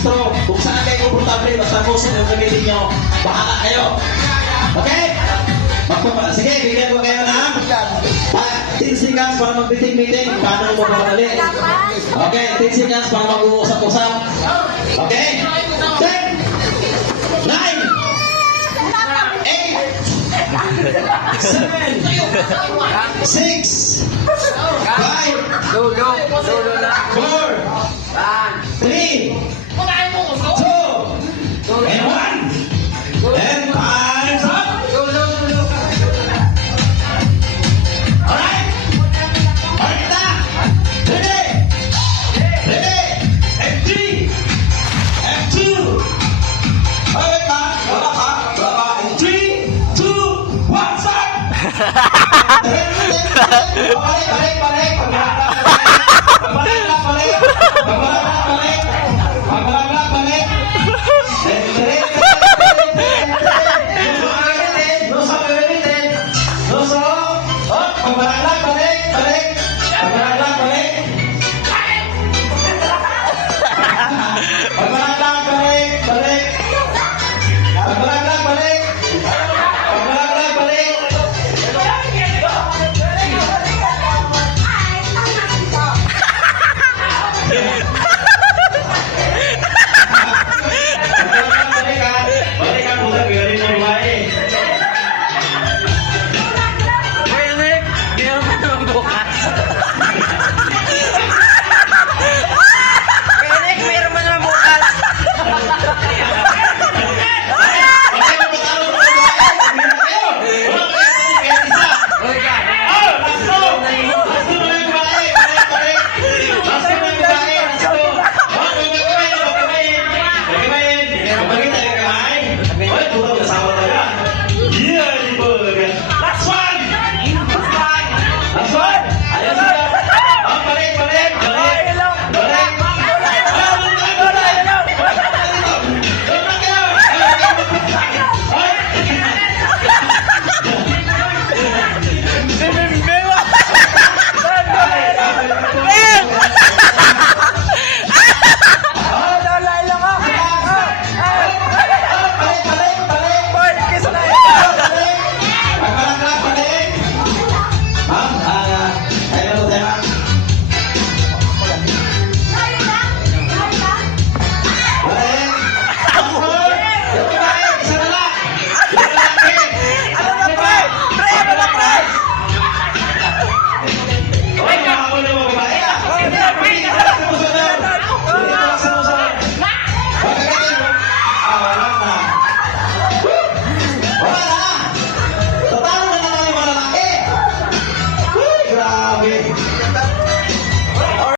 registro. Kung saan kayo komportable, basta puso yung gamitin nyo, bahala kayo. Okay? Sige, bigyan ko kayo ng 10 seconds para mag-meeting-meeting. Paano mo mamadali? Okay, 10 seconds para mag-uusap-usap. Okay? 10, 9, 8, 7, 6, 5, 4,